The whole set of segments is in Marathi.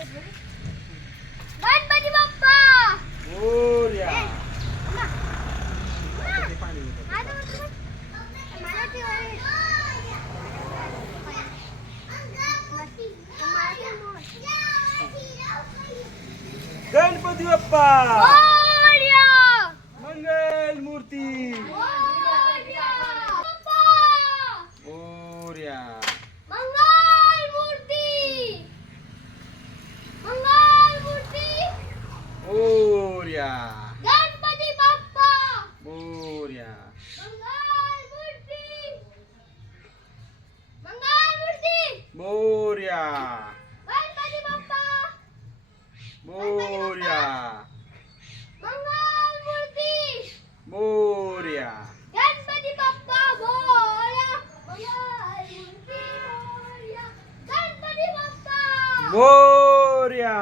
ती वाली. गणपती बाप्पा मोरया. मंगल मूर्ती मोरया. बाप्पा. मोरया मंगलमूर्ती मंगलमूर्ती मोरया गणपती बाप्पा मोरया मोरया मोरया मोरया गणपती बाप्पा मोरया गणपती बाप्पा मोरया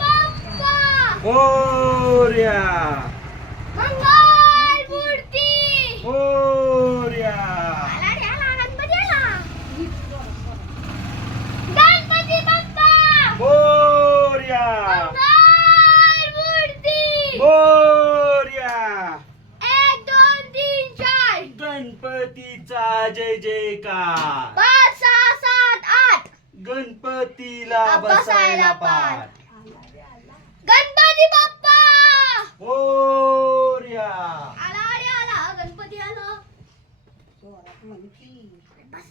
बाप्पा मोरया मोरया मोरया गणपतीचा जय जयकार. आठ गणपतीला बसायला पाठ. गणपती बाप्पा! मोरया आला रे आला. गणपती आला. बस